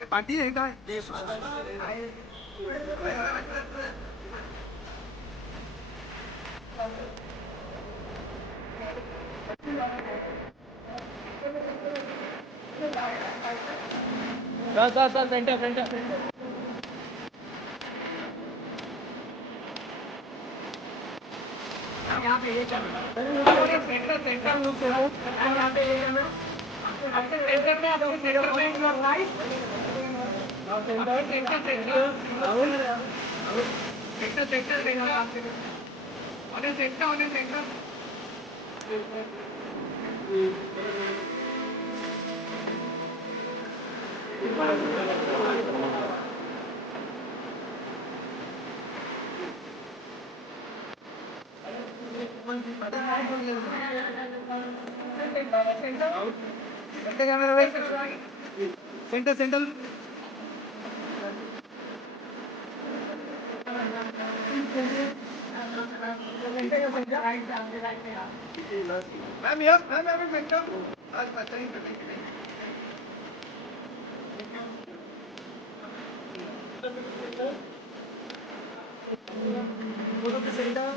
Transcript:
party है काय चल सेंटर सेंटर यहाँ पे ये चल सेंटर सेंटर लुक से यहाँ पे आपके सेंटर में आपके सेंटर में your right centre centre centre centre centre अरे centre centre centre ma'am yes ma'am ma'am centre आज पता नहीं सेंटर